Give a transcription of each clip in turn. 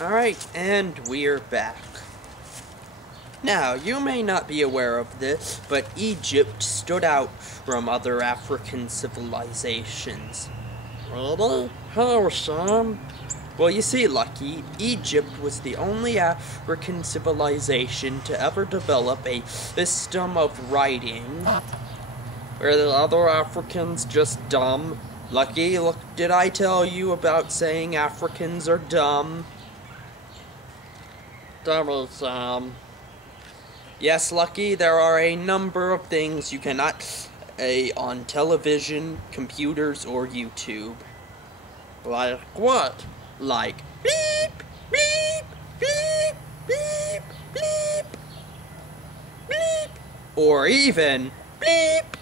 Alright, and we're back. Now, you may not be aware of this, but Egypt stood out from other African civilizations. Really? How, Sam? Well, you see, Lucky, Egypt was the only African civilization to ever develop a system of writing. Were the other Africans just dumb? Lucky, look, did I tell you about saying Africans are dumb? Dummy, Sam. Yes, Lucky, there are a number of things you cannot say on television, computers, or YouTube. Like what? Like beep, beep, beep, beep, beep, beep, or even beep.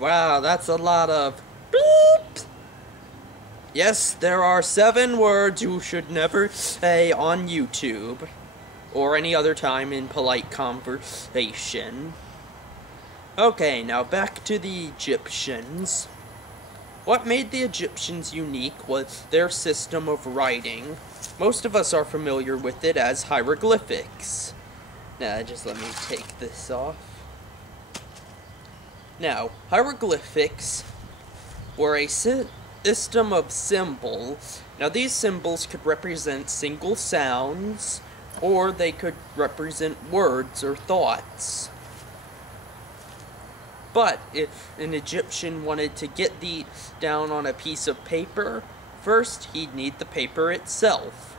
Wow, that's a lot of beeps. Yes, there are 7 words you should never say on YouTube or any other time in polite conversation. Okay, now back to the Egyptians. What made the Egyptians unique was their system of writing. Most of us are familiar with it as hieroglyphics. Now, just let me take this off. Now, hieroglyphics were a system of symbols. Now, these symbols could represent single sounds, or they could represent words or thoughts. But if an Egyptian wanted to get these down on a piece of paper, first he'd need the paper itself.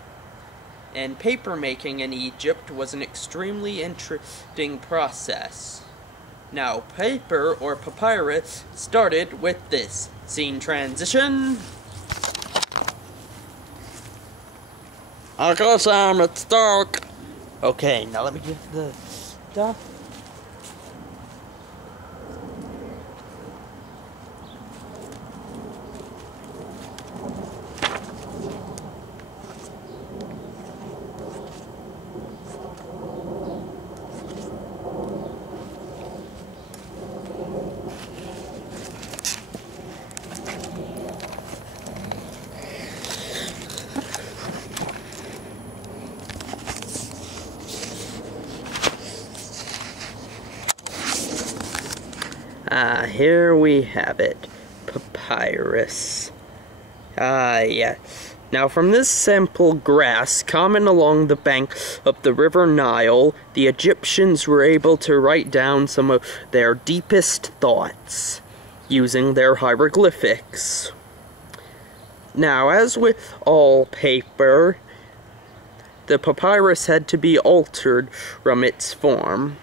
And paper making in Egypt was an extremely interesting process. Now, paper or papyrus started with this. Scene transition. Okay, Sam, it's dark. Okay, now let me get the stuff. Here we have it. Papyrus. Yeah. Now, from this simple grass common along the bank of the river Nile, the Egyptians were able to write down some of their deepest thoughts using their hieroglyphics. Now, as with all paper, the papyrus had to be altered from its form.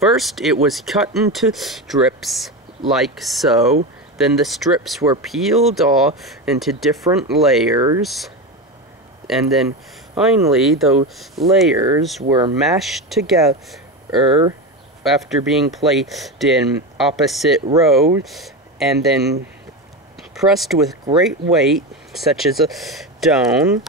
First, it was cut into strips, like so. Then the strips were peeled off into different layers. And then, finally, those layers were mashed together after being placed in opposite rows, and then pressed with great weight, such as a stone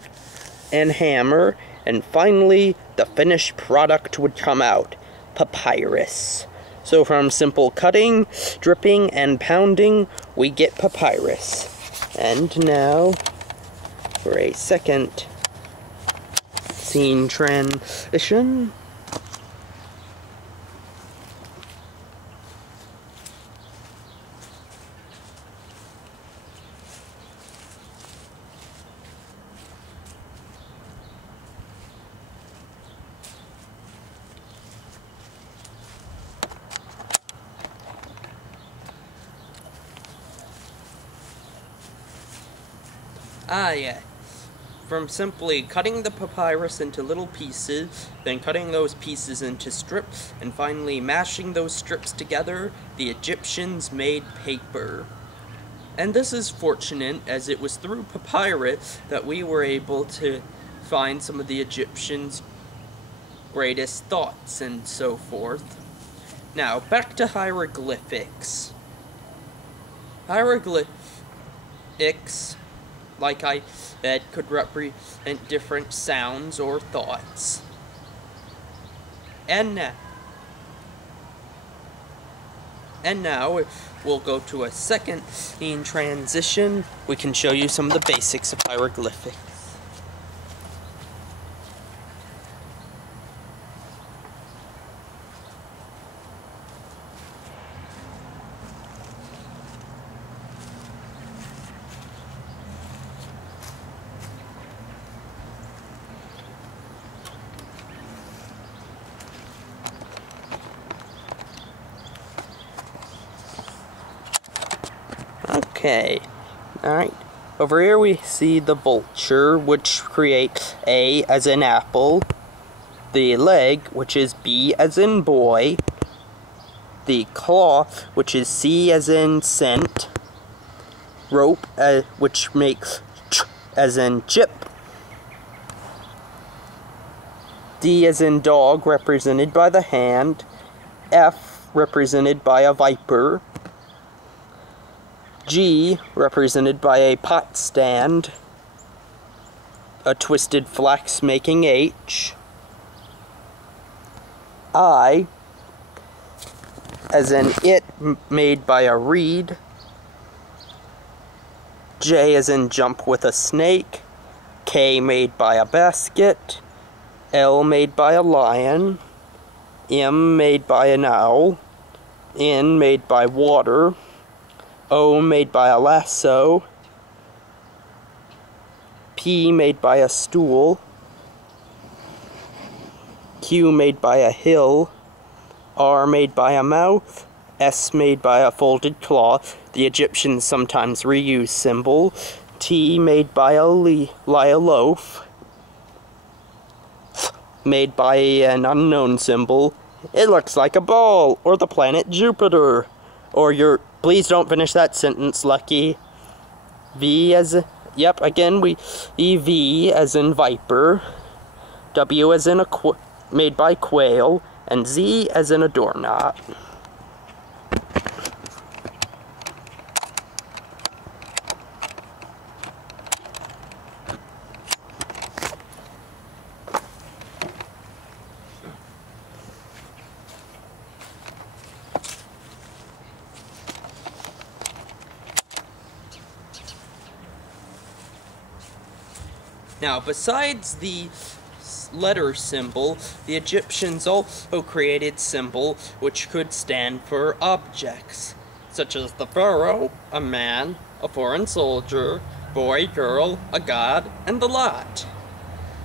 and hammer, and finally, the finished product would come out. Papyrus. So from simple cutting, stripping, and pounding, we get papyrus. And now, for a second scene transition. Yeah. From simply cutting the papyrus into little pieces, then cutting those pieces into strips, and finally mashing those strips together, the Egyptians made paper. And this is fortunate, as it was through papyrus that we were able to find some of the Egyptians' greatest thoughts and so forth. Now, back to hieroglyphics. Hieroglyphics, like I said, could represent different sounds or thoughts. And now, And now we'll go to a second in transition. We can show you some of the basics of hieroglyphics. Okay, alright. Over here we see the vulture, which creates A as in apple. The leg, which is B as in boy. The claw, which is C as in scent. Rope, which makes ch as in chip. D as in dog, represented by the hand. F, represented by a viper. G, represented by a pot stand, a twisted flax making H. I, as in it, made by a reed. J as in jump with a snake. K made by a basket. L made by a lion. M made by an owl. N made by water. O made by a lasso. P made by a stool. Q made by a hill. R made by a mouth. S made by a folded claw. The Egyptians sometimes reuse symbol. T made by a loaf. Made by an unknown symbol. It looks like a ball, or the planet Jupiter, or your... Please don't finish that sentence, Lucky. V as... Yep, again, V as in viper. W as in made by quail. And Z as in a doorknob. Now, besides the letter symbol, the Egyptians also created symbol which could stand for objects, such as the pharaoh, a man, a foreign soldier, boy, girl, a god, and the lot.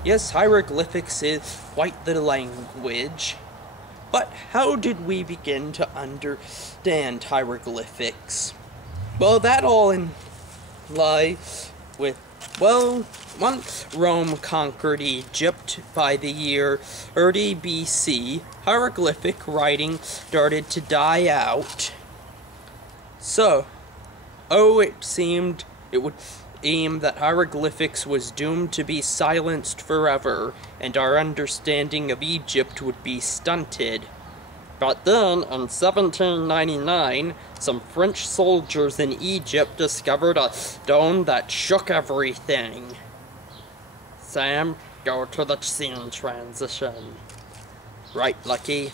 Yes, hieroglyphics is quite the language. But how did we begin to understand hieroglyphics? Well, that all lies with, well, once Rome conquered Egypt by the year 30 BC, hieroglyphic writing started to die out. So, it seemed it would seem that hieroglyphics was doomed to be silenced forever, and our understanding of Egypt would be stunted. But then, in 1799, some French soldiers in Egypt discovered a stone that shook everything. Sam, go to the scene transition. Right, Lucky?